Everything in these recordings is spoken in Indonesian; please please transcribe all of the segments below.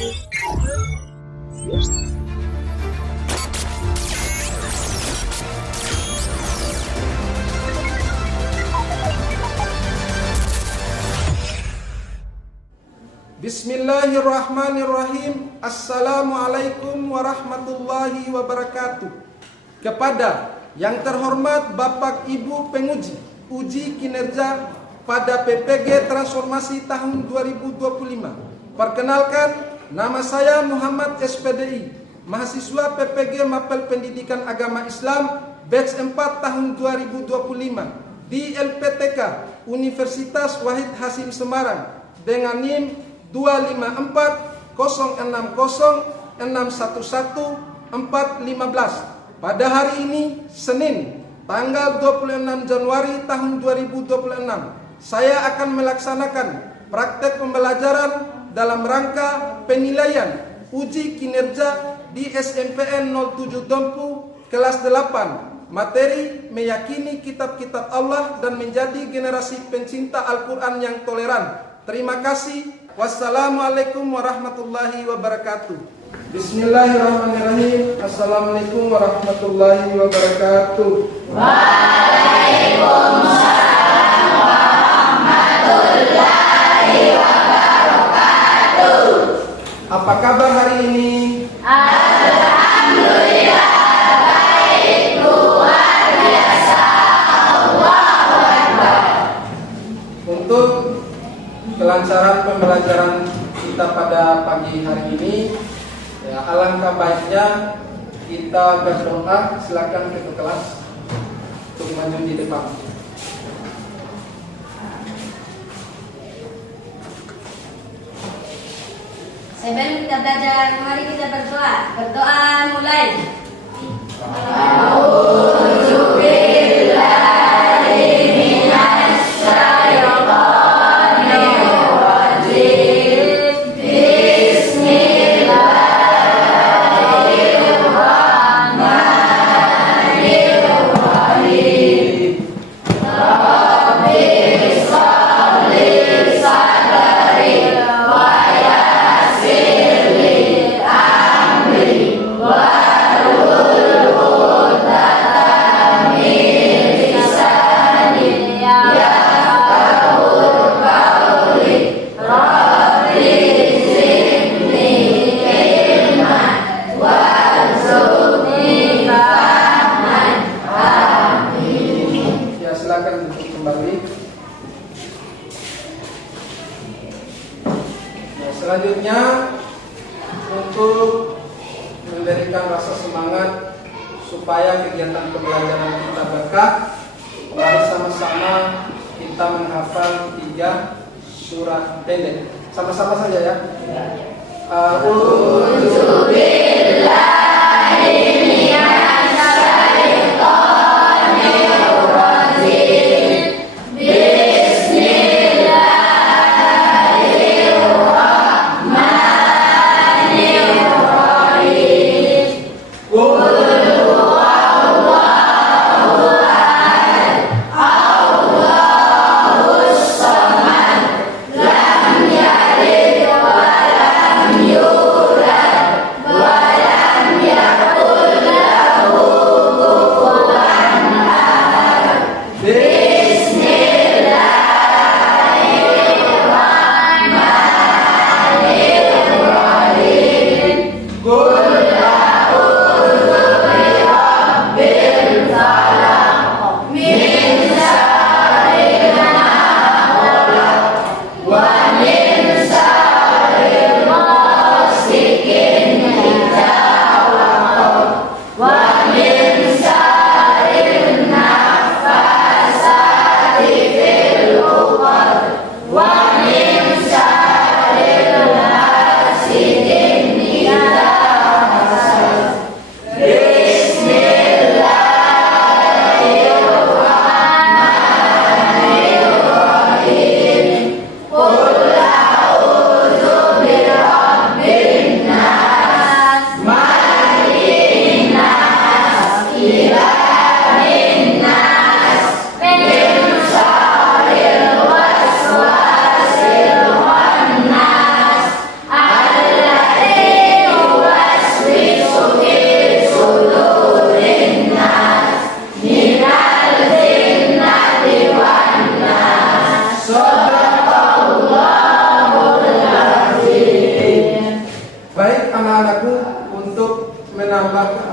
Bismillahirrahmanirrahim. Assalamualaikum warahmatullahi wabarakatuh. Kepada yang terhormat Bapak Ibu penguji uji kinerja pada PPG Transformasi tahun 2025. Perkenalkan, nama saya Muhammad SPDI, mahasiswa PPG Mapel Pendidikan Agama Islam batch 4 tahun 2025 di LPTK Universitas Wahid Hasim Semarang dengan NIM 2540616114415 pada hari ini Senin tanggal 26 Januari tahun 2026. Saya akan melaksanakan praktek pembelajaran dalam rangka penilaian uji kinerja di SMPN 07 Dompu kelas 8 materi meyakini kitab-kitab Allah dan menjadi generasi pencinta Al-Quran yang toleran. Terima kasih. Wassalamualaikum warahmatullahi wabarakatuh. Bismillahirrahmanirrahim. Assalamualaikum warahmatullahi wabarakatuh. Waalaikumsalam warahmatullahi wabarakatuh. Apa kabar hari ini? Alhamdulillah baik, luar biasa. Allahu Akbar. Untuk kelancaran pembelajaran kita pada pagi hari ini, ya, alangkah baiknya kita berdoa. Silakan ke kelas untuk maju di depan. Sebelum kita belajar, mari kita berdoa. Berdoa mulai. Selanjutnya, untuk memberikan rasa semangat supaya kegiatan pembelajaran kita berkah, mari sama-sama kita menghafal 3 surah pendek. Sama-sama saja ya. Wa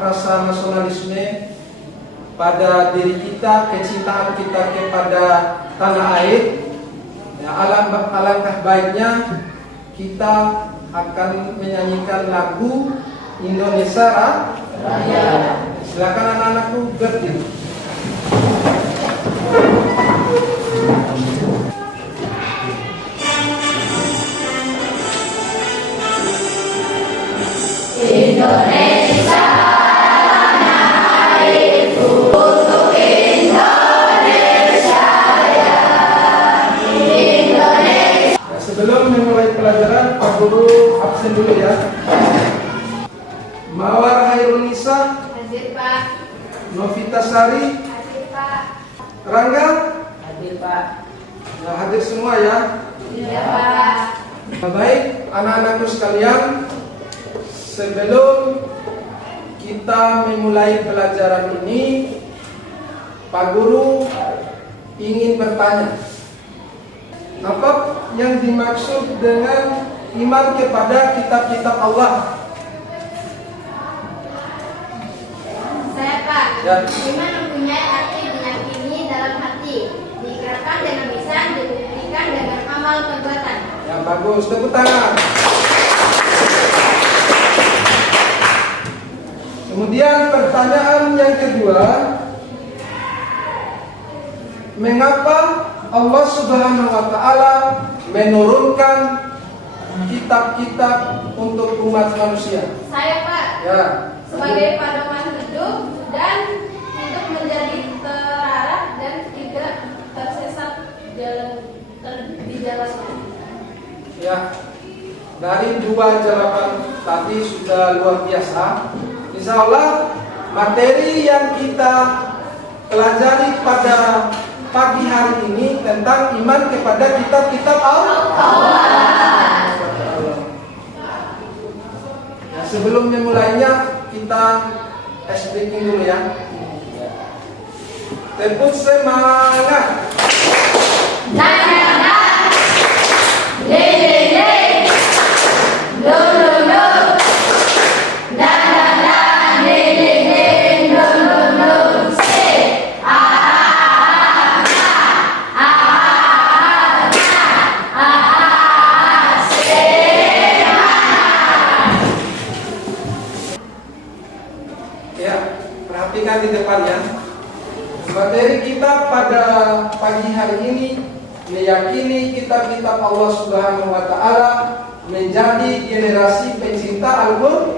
rasa nasionalisme pada diri kita, kecintaan kita kepada tanah air. Ya, alangkah baiknya kita akan menyanyikan lagu Indonesia Raya. Silakan anak-anakku berdiri. Indonesia. Sebelum memulai pelajaran, Pak Guru absen dulu ya. Mawar Hairunisa, Hadir Pak. Novita Sari, Hadir Pak. Rangga, Hadir Pak. ya, hadir semua ya. Iya Pak. Baik, anak-anakku sekalian, sebelum kita memulai pelajaran ini, Pak Guru ingin bertanya, apa yang dimaksud dengan iman kepada kitab-kitab Allah? Saya Pak. Ya. Iman mempunyai arti diyakini dalam hati, diikrarkan dengan lisan, dibuktikan dengan amal perbuatan. Ya, bagus, tepuk tangan. Kemudian pertanyaan yang kedua, mengapa Allah Subhanahu wa Ta'ala menurunkan kitab-kitab untuk umat manusia? Saya Pak. Ya, Sebagai pedoman hidup dan hidup menjadi terarah dan tidak tersesat di jalannya. ya. Dari dua jawaban tadi sudah luar biasa. Insya Allah materi yang kita pelajari pada pagi hari ini tentang iman kepada kitab-kitab Allah. Ya, sebelum memulainya kita speaking dulu ya. Tepuk semangat. Ya, perhatikan di depannya. Materi kita pada pagi hari ini meyakini kitab-kitab Allah Subhanahu wa Ta'ala menjadi generasi pencinta Al-Quran.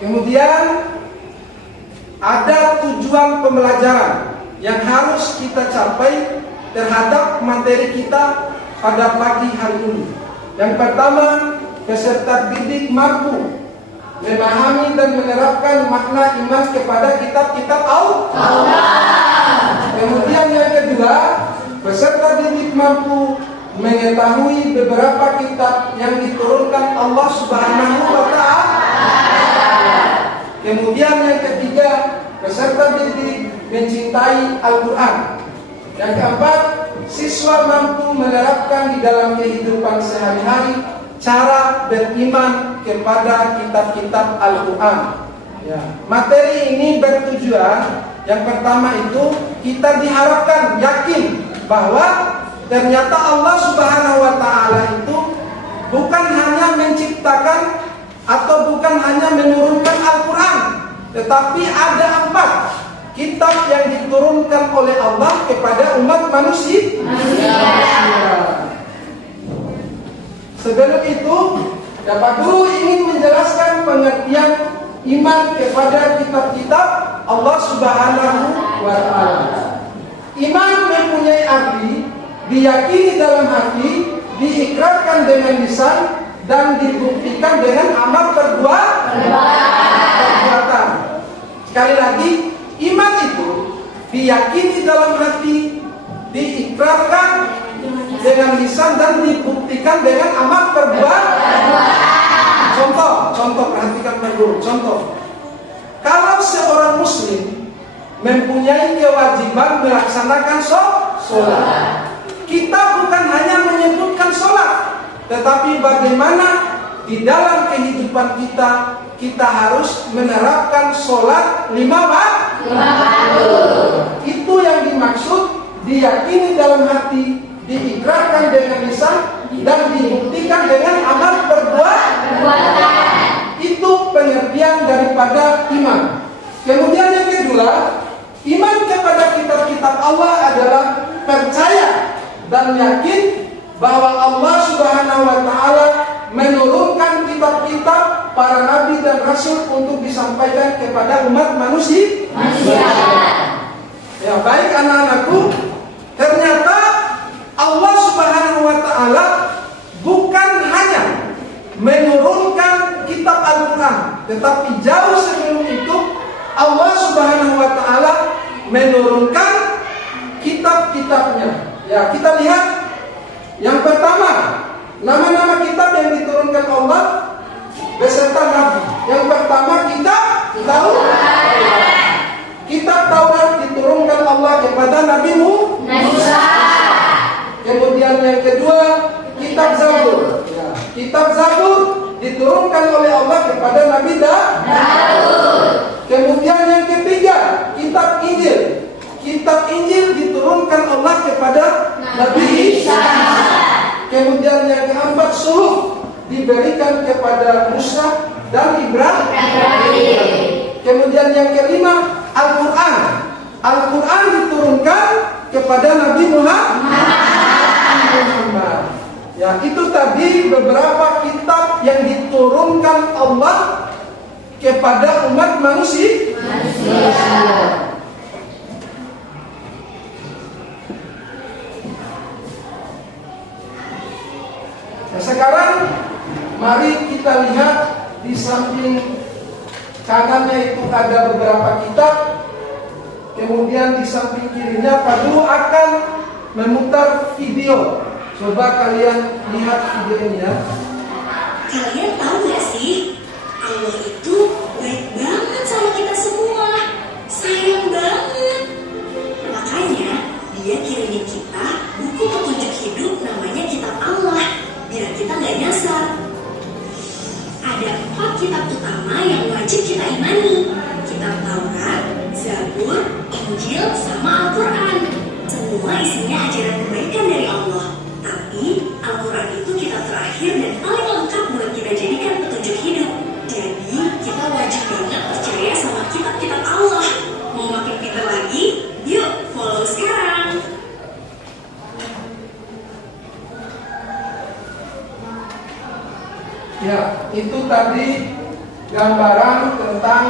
Kemudian ada tujuan pembelajaran yang harus kita capai terhadap materi kita pada pagi hari ini. Yang pertama, peserta didik mampu memahami dan menerapkan makna iman kepada kitab-kitab Allah. Kemudian yang kedua, peserta didik mampu mengetahui beberapa kitab yang diturunkan Allah Subhanahu wa Ta'ala. Kemudian yang ketiga, peserta didik mencintai Al-Quran. Yang keempat, siswa mampu menerapkan di dalam kehidupan sehari-hari cara beriman kepada kitab-kitab Al-Quran. Ya. Materi ini bertujuan, yang pertama itu kita diharapkan yakin bahwa ternyata Allah Subhanahu wa Ta'ala itu bukan hanya menciptakan atau bukan hanya menurunkan Al-Quran, tetapi ada 4 kitab yang diturunkan oleh Allah kepada umat manusia. Sebelum itu, Pak Guru ingin menjelaskan pengertian iman kepada kitab-kitab Allah Subhanahu wa Ta'ala. Iman mempunyai arti diyakini dalam hati, diikrarkan dengan lisan, dan dibuktikan dengan amal perbuatan. Sekali lagi, iman itu diyakini dalam hati, diikrarkan dengan lisan, dan dibuktikan dengan amal perbuatan. Contoh, perhatikan Pak Guru. Contoh, kalau seorang muslim mempunyai kewajiban melaksanakan sholat, kita bukan hanya menyebutkan sholat, tetapi bagaimana di dalam kehidupan kita, kita harus menerapkan sholat 5 waktu. Itu yang dimaksud diyakini dalam hati, diikrarkan dengan lisan, dan dibuktikan dengan amal perbuatan. Itu pengertian daripada iman. Kemudian yang kedua, iman kepada kitab-kitab Allah adalah percaya dan yakin bahwa Allah Subhanahu wa Ta'ala menurunkan kitab-kitab para nabi dan rasul untuk disampaikan kepada umat manusia. Ya, baik anak-anakku, ternyata Allah Subhanahu wa Ta'ala bukan hanya menurunkan kitab Al-Quran, tetapi jauh sebelum itu Allah Subhanahu wa Ta'ala menurunkan kitab-kitabnya. Ya, kita lihat yang pertama, nama-nama kitab yang diturunkan Allah beserta nabi. Yang pertama kitab Taurat. Kitab Taurat diturunkan Allah kepada Nabi Musa. Kemudian yang kedua, kitab Zabur. Ya, kitab Zabur diturunkan oleh Allah kepada Nabi Daud. Kemudian yang ketiga, kitab Injil. Kitab Injil diturunkan Allah kepada Nabi Isa. Kemudian yang keempat, suhuf diberikan kepada Musa dan Ibrahim. Kemudian yang kelima, Al-Quran. Al-Quran diturunkan kepada Nabi Muhammad. Ya, itu tadi beberapa kitab yang diturunkan Allah kepada umat manusia. Nah, sekarang mari kita lihat di samping kanannya itu ada beberapa kitab. Kemudian di samping kirinya Pak Guru akan memutar video. Coba kalian lihat video ini ya. Kalian tahu gak sih, Allah itu baik banget sama kita semua, sayang banget. Makanya dia kirimin kita buku petunjuk hidup namanya Kitab Allah, biar kita gak nyasar. Ada 4 kitab utama yang wajib kita imani: Kitab Taurat, Zabur, Injil, sama Al-Quran. Semua isinya ajaran kebaikan dari Allah. Tapi Al-Quran itu kitab terakhir dan paling lengkap buat kita jadikan petunjuk hidup. Jadi kita wajib banget percaya sama kitab-kitab Allah. Mau makin pintar lagi? Yuk follow sekarang. Ya, itu tadi gambaran tentang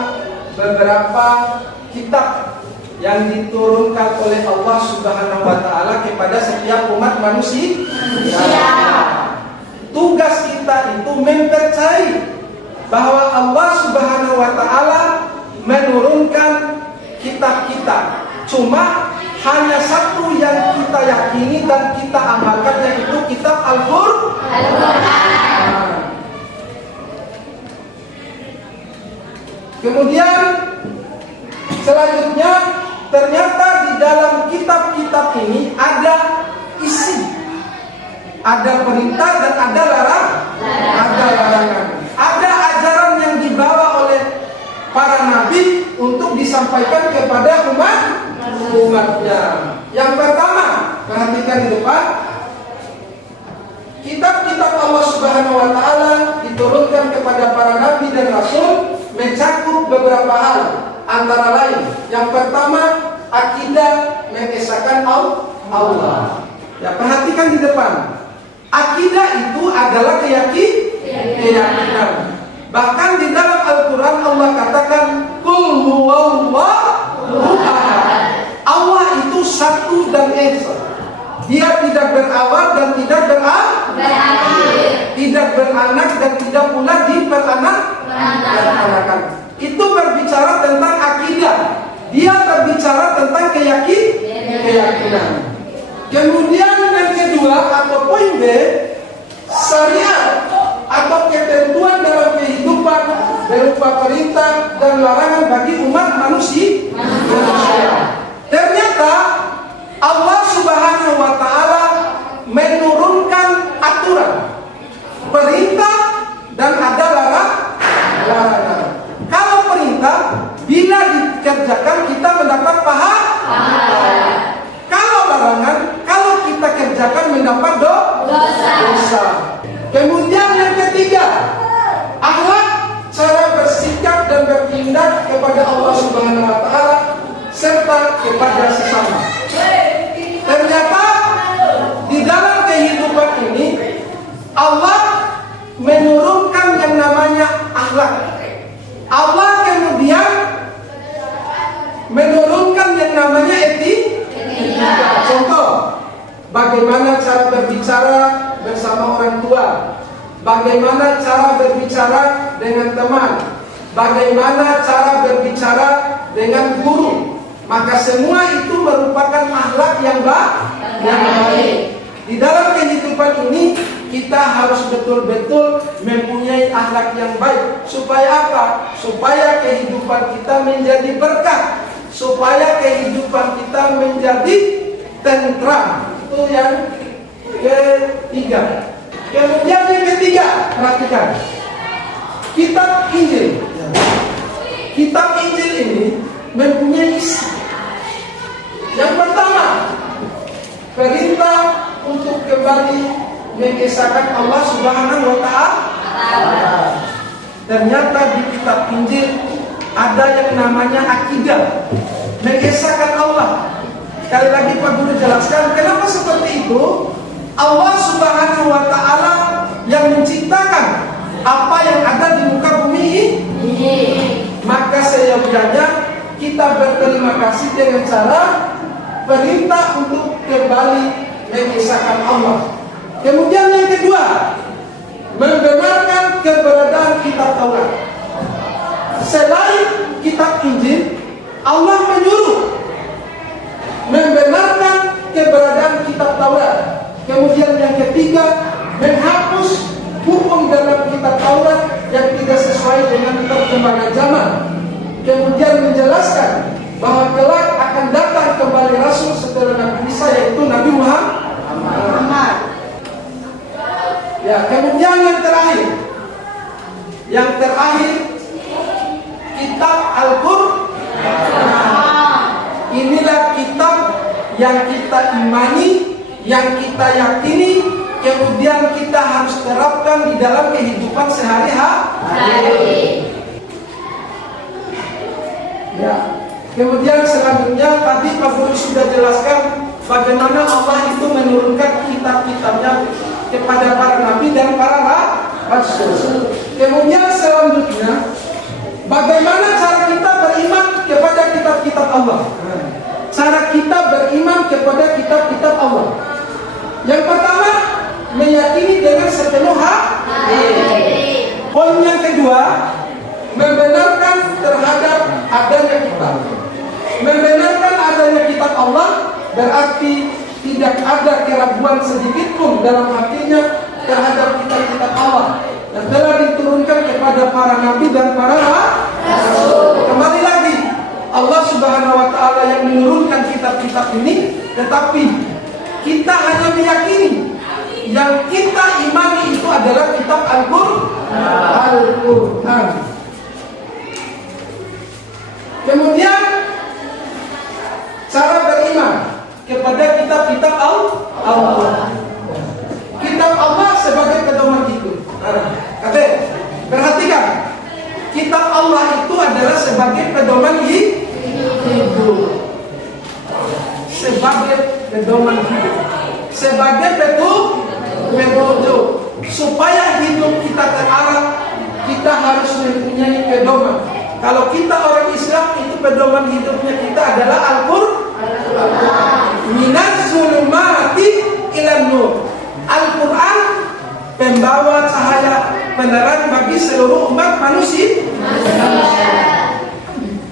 beberapa kitab yang diturunkan oleh Allah Subhanahu wa Ta'ala kepada setiap umat manusia. Ya. Tugas kita itu mempercayai bahwa Allah Subhanahu wa Ta'ala menurunkan kitab-kitab. Cuma hanya satu yang kita yakini dan kita amalkan, yaitu kitab Al-Quran. Kemudian selanjutnya, ternyata di dalam kitab-kitab ini ada isi, ada perintah dan ada larangan. Ada ajaran yang dibawa oleh para nabi untuk disampaikan kepada umatnya. Yang pertama, perhatikan di depan. Kitab-kitab Allah Subhanahu wa Ta'ala diturunkan kepada para nabi dan rasul mencakup beberapa hal. Antara lain, yang pertama, akidah mengesahkan Allah. Ya, perhatikan di depan. Akidah itu adalah keyakinan. Bahkan di dalam Al-Quran Allah katakan, Qul huwallahu ahad. Allah itu satu dan esa. Dia tidak berawal dan tidak berakhir, tidak beranak dan tidak pula diperanakan. Itu berbicara tentang akidah. Dia berbicara tentang keyakinan. Kemudian yang kedua atau poin B, syariat atau ketentuan dalam kehidupan berupa perintah dan larangan bagi umat manusia. Ternyata Allah Subhanahu wa Ta'ala menurunkan aturan, perintah dan orang tua, bagaimana cara berbicara dengan teman, bagaimana cara berbicara dengan guru. Maka semua itu merupakan akhlak yang baik. Di dalam kehidupan ini kita harus betul-betul mempunyai akhlak yang baik. Supaya apa? Supaya kehidupan kita menjadi berkah, supaya kehidupan kita menjadi tentram. Itu yang ketiga. Kemudian yang ketiga, perhatikan, kitab Injil. Kitab Injil ini mempunyai isi. Yang pertama, perintah untuk kembali mengesahkan Allah Subhanahu wa Ta'ala. Ternyata di kitab Injil ada yang namanya akidah, mengesahkan Allah. Sekali lagi Pak Guru jelaskan kenapa seperti itu. Allah Subhanahu wa Ta'ala yang menciptakan apa yang ada di muka bumi ini. Maka seyogyanya kita berterima kasih dengan cara perintah untuk kembali mengesahkan Allah. Kemudian yang kedua, membenarkan keberadaan kitab Taurat. Selain kitab Injil, Allah menyuruh membenarkan keberadaan kitab Taurat. Kemudian yang ketiga, menghapus hukum dalam kitab Taurat yang tidak sesuai dengan perkembangan zaman. Kemudian menjelaskan bahwa kelak akan datang kembali Rasul setelah Nabi Isa, yaitu Nabi Muhammad. Ya, kemudian yang terakhir, kitab Al-Qur'an. Inilah kitab yang kita imani, yang kita yakini, kemudian kita harus terapkan di dalam kehidupan sehari-hari. Ya. Kemudian selanjutnya tadi Pak Guru sudah jelaskan bagaimana Allah itu menurunkan kitab-kitabnya kepada para nabi dan para rasul. Kemudian selanjutnya bagaimana cara kita beriman kepada kitab-kitab Allah. Cara kita beriman kepada kitab-kitab Allah. Yang pertama, meyakini dengan sepenuh hati. Poin yang kedua, membenarkan terhadap adanya kitab. Membenarkan adanya kitab Allah berarti tidak ada keraguan sedikit pun dalam hatinya terhadap kitab-kitab Allah yang telah diturunkan kepada para nabi dan para rasul. Kembali lagi, Allah Subhanahu wa Ta'ala yang menurunkan kitab-kitab ini, tetapi kita hanya meyakini. Yang kita imani itu adalah kitab Al-Qur'an. Kemudian cara beriman kepada kitab-kitab Allah. Kitab Allah sebagai pedoman hidup. Perhatikan, kitab Allah itu adalah sebagai pedoman hidup. Sebagai pedoman hidup. Sebagai petunjuk. Supaya hidup kita terarah, kita harus mempunyai pedoman. Kalau kita orang Islam, itu pedoman hidupnya kita adalah Al-Qur'an. Minaz zulumati ilan nur. Al-Qur'an pembawa cahaya penerang bagi seluruh umat manusia.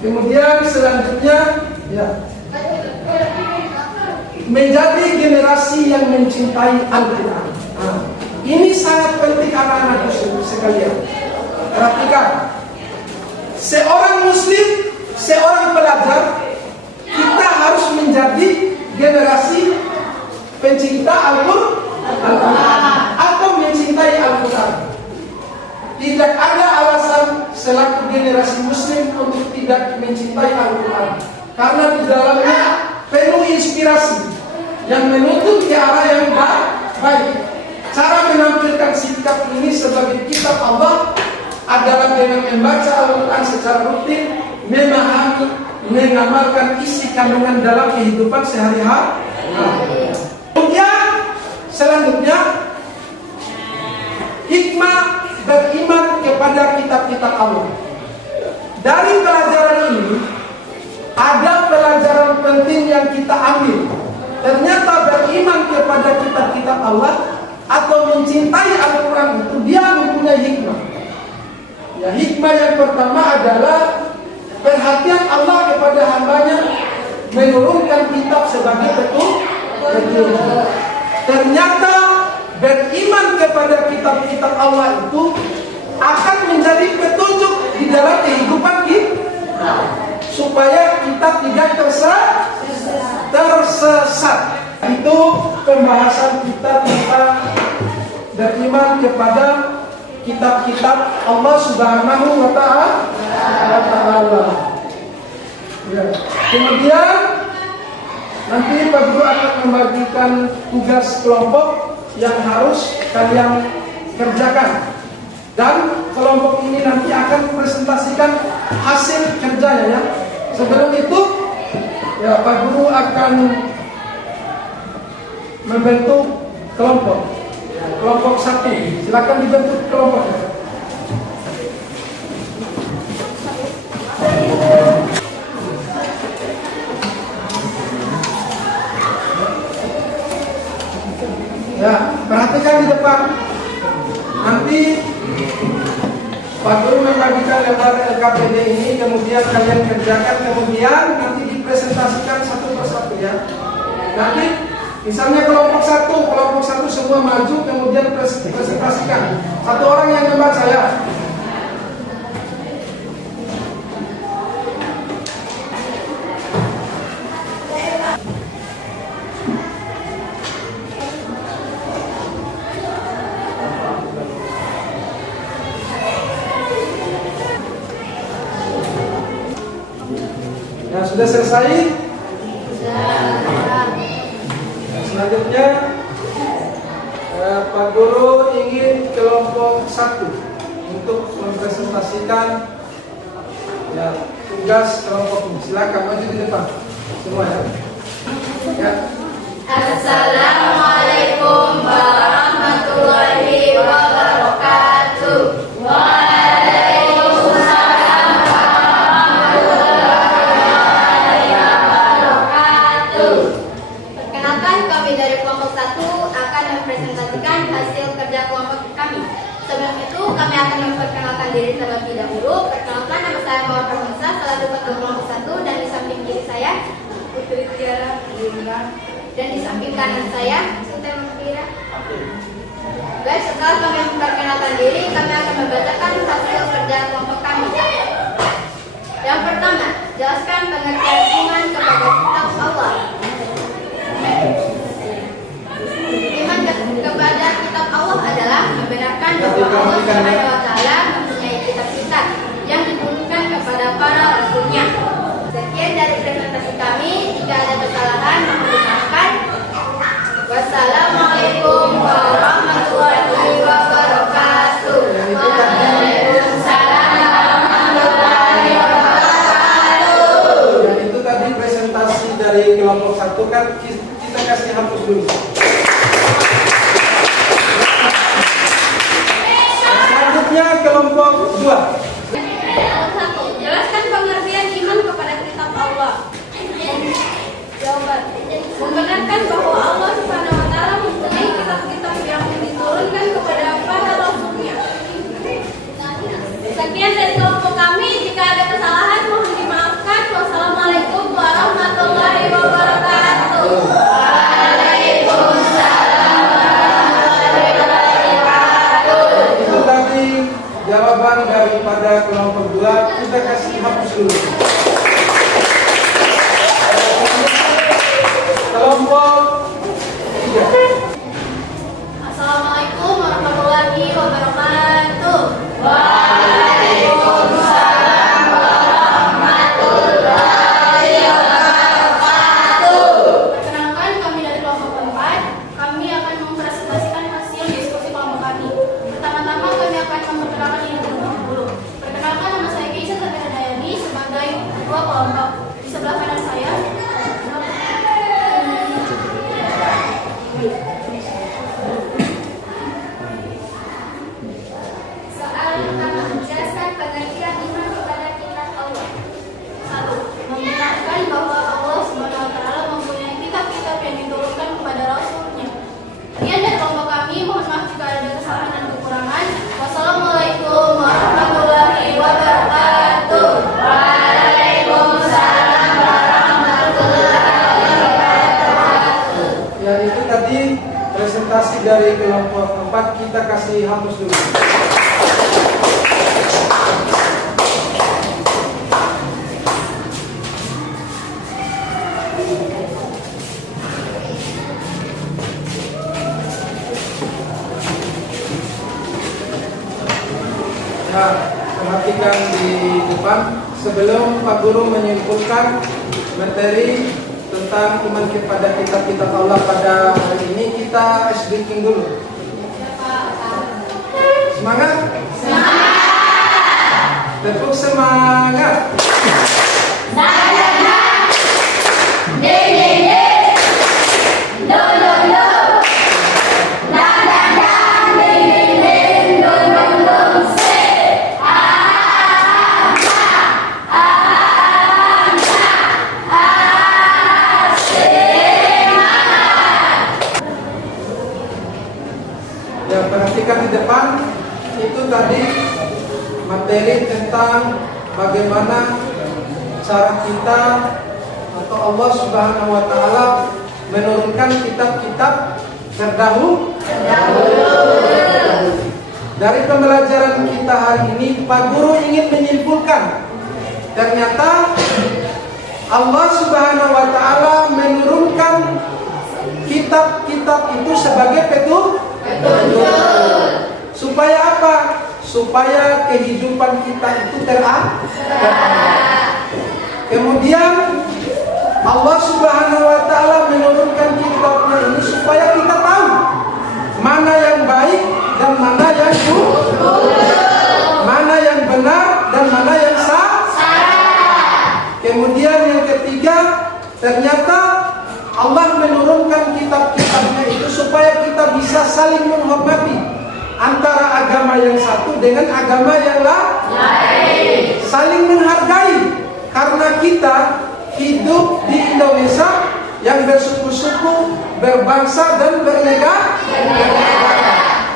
Kemudian selanjutnya, menjadi generasi yang mencintai Al-Qur'an. Ini sangat penting anak-anak sekalian. Perhatikan, seorang muslim, seorang pelajar, kita harus menjadi generasi pencinta Al-Qur'an atau mencintai Al-Qur'an. Tidak ada alasan selaku generasi muslim untuk tidak mencintai Al-Qur'an, karena di dalamnya penuh inspirasi yang menuntut ke arah yang baik. Cara menampilkan sikap ini sebagai kitab Allah adalah dengan membaca Al-Qur'an secara rutin, memahami, mengamalkan isi kandungan dalam kehidupan sehari-hari. Kemudian selanjutnya, hikmah beriman kepada kitab-kitab Allah. Dari pelajaran ini ada pelajaran penting yang kita ambil. Ternyata beriman kepada kitab-kitab Allah atau mencintai Al-Quran itu dia mempunyai hikmah. Ya, hikmah yang pertama adalah perhatian Allah kepada hambanya menurunkan kitab sebagai petunjuk. Ternyata beriman kepada kitab-kitab Allah itu akan menjadi petunjuk di dalam kehidupan kita, supaya kita tidak tersesat. Itu pembahasan kita tentang beriman kepada kitab-kitab Allah Subhanahu wa Ta'ala. Ya. Kemudian nanti Pak Guru akan membagikan tugas kelompok yang harus kalian kerjakan. Dan kelompok ini nanti akan presentasikan hasil kerjanya ya. Sebelum itu ya Pak Guru akan membentuk kelompok. Kelompok 1. Silakan dibentuk kelompoknya. Ya, perhatikan di depan. Nanti Pak Guru membagikan lembar LKPD ini, kemudian kalian kerjakan, kemudian nanti dipresentasikan satu persatu ya. Nanti misalnya kelompok satu semua maju, kemudian presentasikan. Satu orang yang membaca ya. Ya, sudah selesai? Selanjutnya Pak Guru ingin kelompok 1 untuk mempresentasikan ya, tugas kelompok ini. Silakan maju di depan semua ya. Ya. Assalamualaikum warahmatullahi wabarakatuh. Waalaikumsalam warahmatullahi wabarakatuh. Perkenalkan, kami dari kelompok 1 akan mempresentasikan hasil kerja kelompok kami. Sebelum itu kami akan memperkenalkan diri terlebih dahulu. Perkenalkan, nama saya Mawar Farhanisa, salah satu ketua kelompok 1, dan di samping kiri saya Putri Tiara Yunda, dan di samping kanan saya Sinta Mafira. Baik, setelah kami memperkenalkan diri, kami akan membacakan hasil kerja kelompok kami. Yang pertama, jelaskan pengertian iman kepada kitab Allah. Iman kepada kitab Allah adalah membenarkan bahwa Allah Subhanahu wa Ta'ala mempunyai kitab-kitab yang diturunkan kepada para rasulnya. Sekian dari presentasi kami. Jika ada kesalahan, mohon dimaafkan. Wassalamualaikum warahmatullahi wabarakatuh. Waalaikumsalam warahmatullahi wabarakatuh. Dan itu tadi presentasi dari kelompok 1 kan kita kasih hapus dulu. Selanjutnya kelompok 2. Jelaskan pengertian iman kepada kitab Allah. Jawaban: membenarkan bahwa Allah Subhanahu wa Ta'ala mempunyai kitab-kitab yang diturunkan kepada para rasulnya. Sekian dari kelompok kami. Jika ada kesalahan, mohon dimaafkan. Wassalamualaikum warahmatullahi wabarakatuh. Waalaikumsalam warahmatullahi wabarakatuh. Itu tadi jawaban daripada kelompok 2. Kita kasih hapus dulu. Kelompok 3. Assalamualaikum warahmatullahi wabarakatuh. Waalaikumsalam warahmatullahi wabarakatuh. Perkenalkan, kami dari kelompok 4. Kami akan mempresentasikan hasil diskusi kelompok kami. Pertama-tama kami akan memperkenalkan diri terlebih dahulu. Perkenalkan, nama saya Keisha Sabira Dayani sebagai ketua kelompok. Di sebelah kanan saya dari kelompok 4 kita kasih hapus dulu. Nah, perhatikan di depan sebelum Pak Guru menyimpulkan materi tentang iman kepada kitab-kitab Allah pada hari ini, kita ice breaking dulu. Semangat? Semangat! Tepuk semangat! Ya, perhatikan di depan itu tadi materi tentang bagaimana cara kita atau Allah Subhanahu wa taala menurunkan kitab-kitab terdahulu. Dari pembelajaran kita hari ini, Pak Guru ingin menyimpulkan ternyata Allah Subhanahu wa taala menurunkan kitab-kitab itu sebagai petunjuk. Supaya apa? Supaya kehidupan kita itu terarah. Kemudian Allah Subhanahu wa taala menurunkan kitabnya ini supaya kita tahu mana yang baik dan mana yang buruk, mana yang benar dan mana yang salah. Kemudian yang ketiga, ternyata Allah menurunkan kitab-kitabnya itu supaya kita bisa saling menghormati antara agama yang satu dengan agama yang lain. Saling menghargai, karena kita hidup di Indonesia yang bersuku-suku, berbangsa dan bernegara,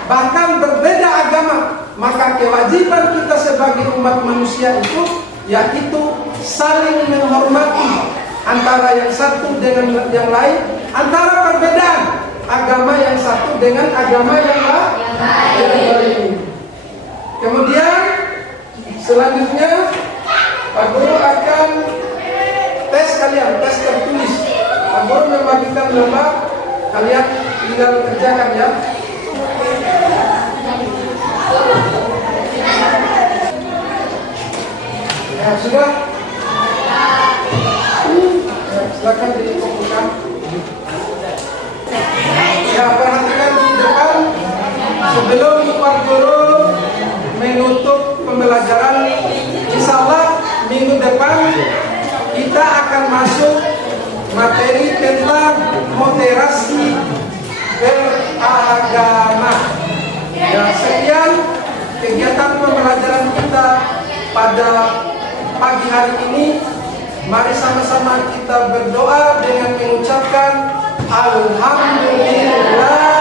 bahkan berbeda agama. Maka kewajiban kita sebagai umat manusia itu yaitu saling menghormati antara yang satu dengan yang lain, antara perbedaan agama yang satu dengan agama yang lain. Kemudian selanjutnya Pak Guru akan tes kalian, tes tertulis. Pak Guru membagikan lembar, kalian tinggal kerjakan ya. Ya sudah. Silakan dikumpulkan. Ya, perhatikan di depan sebelum Pak Guru menutup pembelajaran. Insya Allah minggu depan kita akan masuk materi tentang moderasi beragama. Ya, sekian kegiatan pembelajaran kita pada pagi hari ini. Mari sama-sama kita berdoa dengan mengucapkan Alhamdulillah.